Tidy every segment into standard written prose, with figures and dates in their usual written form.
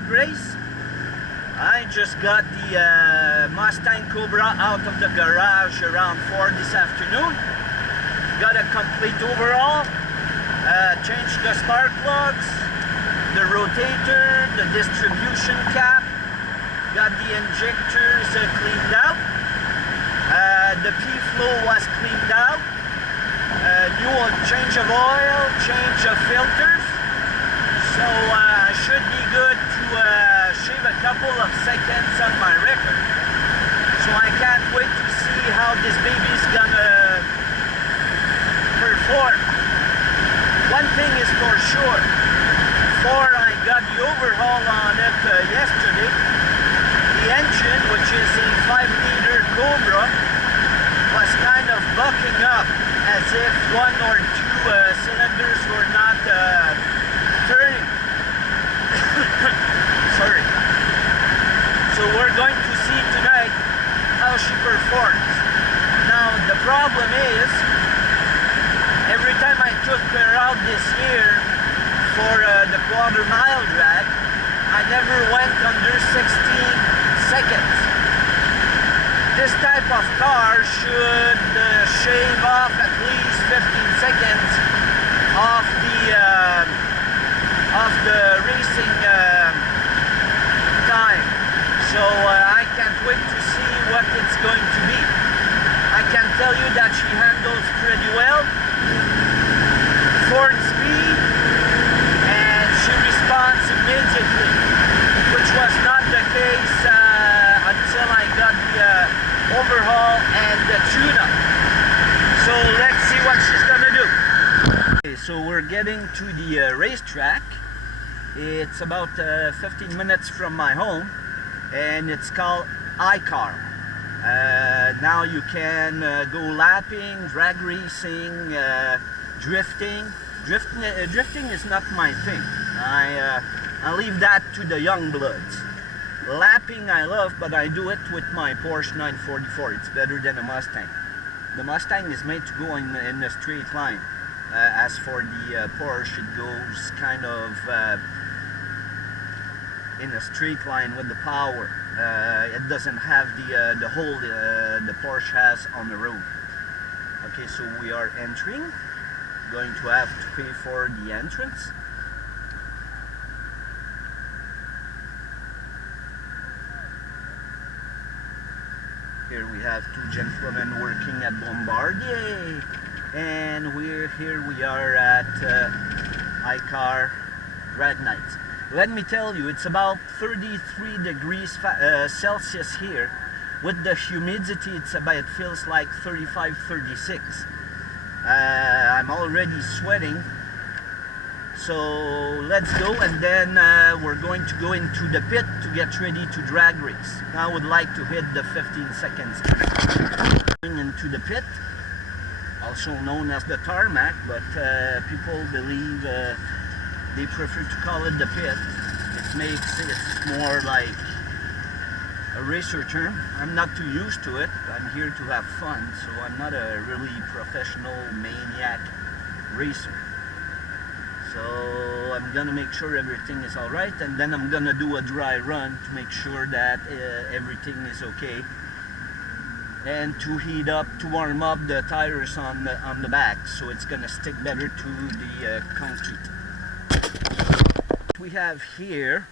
drag race. I just got the Mustang Cobra out of the garage around 4 this afternoon. Got a complete overhaul, changed the spark plugs, the rotator, the distribution cap, got the injectors cleaned out, the P-flow was cleaned out, new change of oil, change of filters, so should be good to shave a couple of seconds on my record. So I can't wait to see how this baby's gonna perform. One thing is for sure, before I got the overhaul on it yesterday, the engine, which is a 5-liter Cobra, was kind of bucking up as if one or two cylinders were not turning. Sorry. So we're going to see tonight how she performs. Now the problem is, every time I took her out this year for the quarter-mile drag, I never went under 16 seconds. This type of car should shave off at least 15 seconds off the racing time. So I can't wait to see what it's going to be. I can tell you that she handles pretty well, Ford speed, and she responds immediately, which was not the case until I got the overhaul and the tune-up. So let's see what she's gonna do. Okay, so we're getting to the racetrack. It's about 15 minutes from my home, and it's called iCar. Now you can go lapping, drag racing, drifting. Drifting is not my thing. I leave that to the young bloods. Lapping I love, but I do it with my Porsche 944. It's better than a Mustang. The Mustang is made to go in a straight line. As for the Porsche, it goes kind of in a straight line with the power. It doesn't have the hole the Porsche has on the road. Okay, so we are entering. Going to have to pay for the entrance. Here we have two gentlemen working at Bombardier, and we are at iCar drag night. Let me tell you, it's about 33 degrees Celsius here. With the humidity, it feels like 35, 36. I'm already sweating. So let's go, and then we're going to go into the pit to get ready to drag race. Now I would like to hit the 15 seconds. Going into the pit, also known as the tarmac, but people believe they prefer to call it the pit. It's more like a racer term. I'm not too used to it. I'm here to have fun, so I'm not a really professional maniac racer. So I'm gonna make sure everything is all right, and then I'm gonna do a dry run to make sure that everything is okay, and to heat up, to warm up the tires on the back, so it's gonna stick better to the concrete. We have here,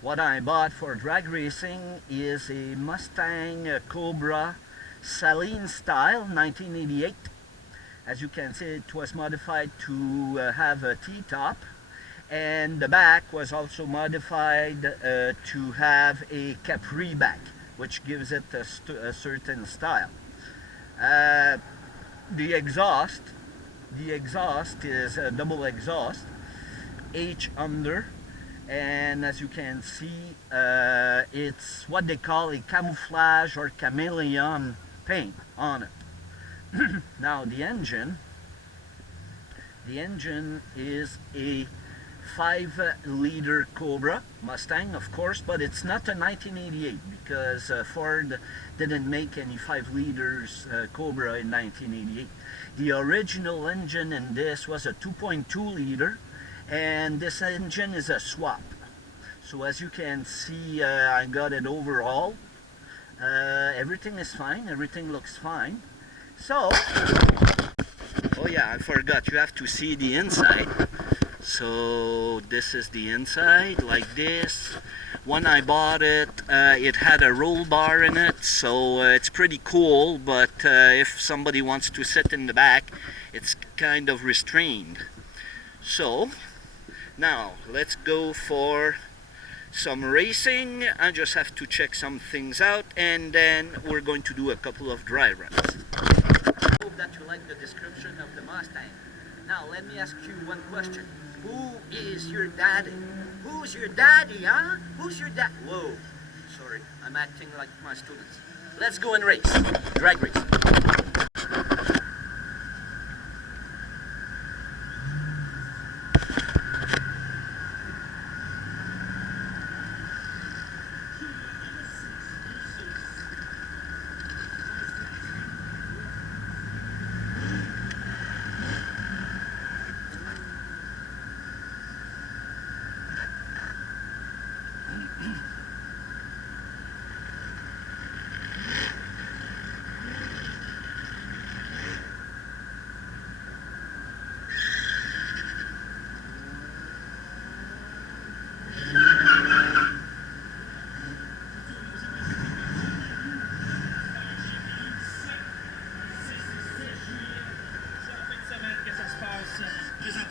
what I bought for drag racing is a Mustang Cobra Saline style 1988. As you can see, it was modified to have a T-top, and the back was also modified to have a Capri back, which gives it a certain style. The exhaust is a double exhaust, H under, and as you can see, it's what they call a camouflage or chameleon paint on it. Now the engine is a 5-liter Cobra Mustang, of course, but it's not a 1988 because Ford didn't make any 5 liters Cobra in 1988. The original engine in this was a 2.2 liter, and this engine is a swap. So as you can see, I got it overall. Everything is fine, everything looks fine. So, oh yeah, I forgot, you have to see the inside. So this is the inside, like this. When I bought it, it had a roll bar in it, so it's pretty cool, but if somebody wants to sit in the back, it's kind of restrained. So, now let's go for some racing. I just have to check some things out, and then we're going to do a couple of dry runs. I hope that you like the description of the Mustang. Now let me ask you one question. Who is your daddy? Who's your daddy, huh? Who's your dad? Whoa, sorry, I'm acting like my students. Let's go and race. Drag race.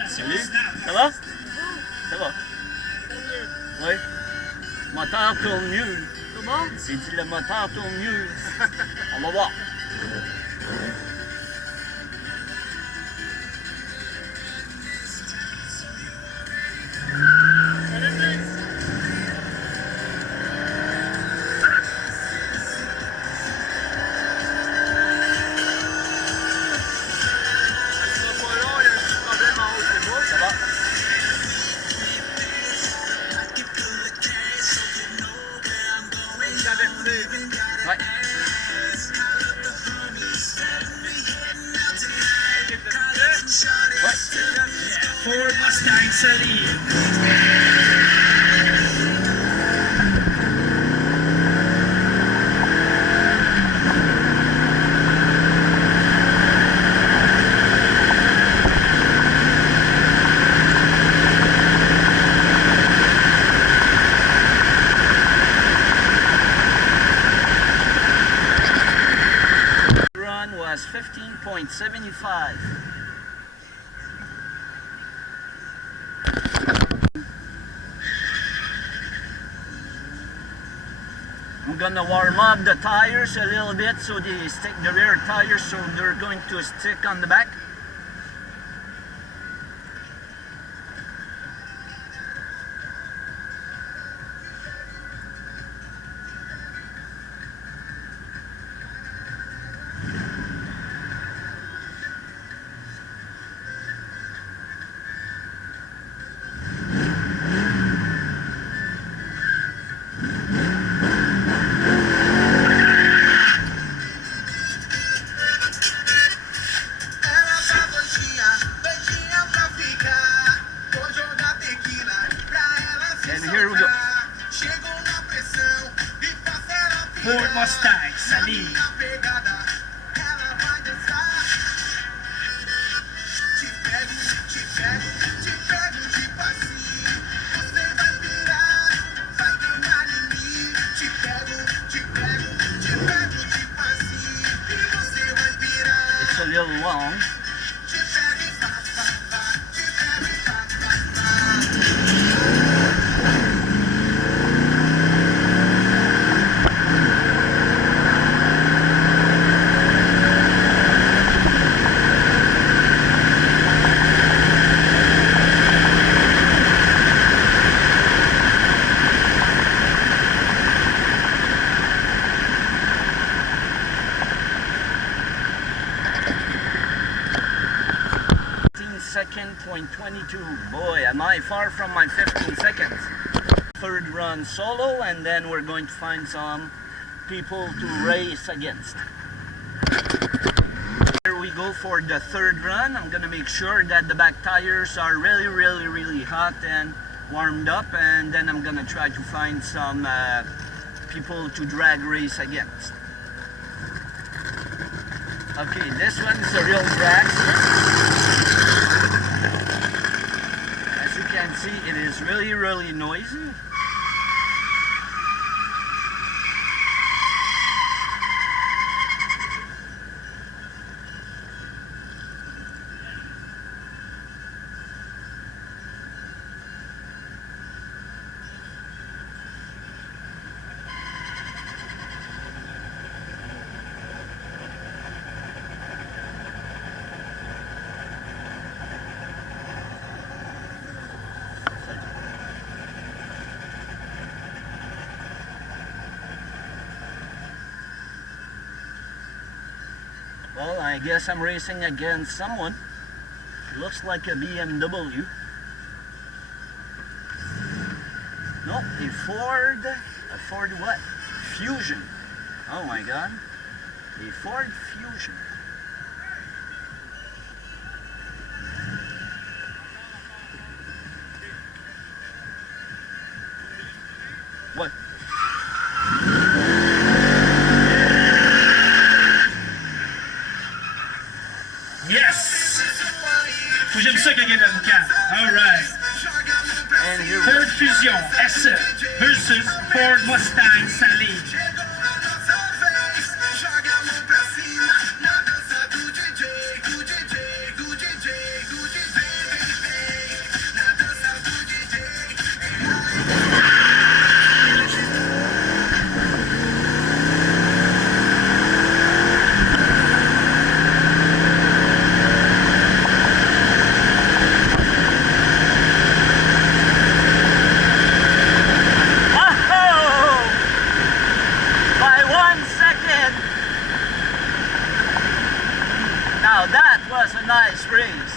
Salut, ça va? Ça va? Oui. Le moteur tourne mieux. Comment? J'ai dit le moteur tourne mieux. On va voir. Ouais. Ouais. Ford Mustang Saline. Was 15.75. I'm gonna warm up the tires a little bit so they stick, the rear tires, so they're going to stick on the back. Here we go. Ford Mustang Saline. It's a little long. Second, 0.22. Boy, am I far from my 15 seconds. Third run solo, and then we're going to find some people to race against. Here we go for the third run. I'm gonna make sure that the back tires are really hot, and warmed up, and then I'm gonna try to find some people to drag race against. Okay, this one is a real drag. As you can see, it is really noisy. Well, I guess I'm racing against someone. Looks like a BMW. No, a Ford what? Fusion. Oh my god. A Ford Fusion. What? Yes! Faut que j'aime ça quand il y a de la boucane. Alright. And here Ford Fusion SE versus Ford Mustang Saline. Now that was a nice race.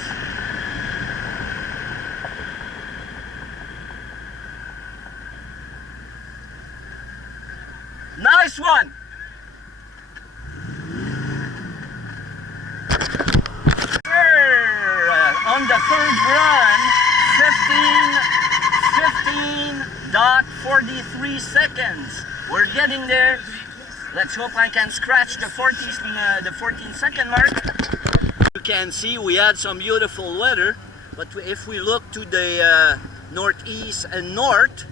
Nice one. On the third run, 15.43 seconds. We're getting there. Let's hope I can scratch the 14 second mark. You can see we had some beautiful weather, but if we look to the northeast and north,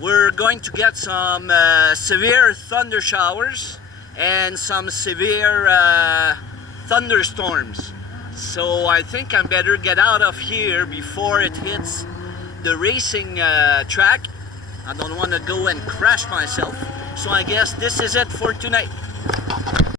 we're going to get some severe thunder showers and some severe thunderstorms. So I think I better get out of here before it hits the racing track. I don't want to go and crash myself. So I guess this is it for tonight.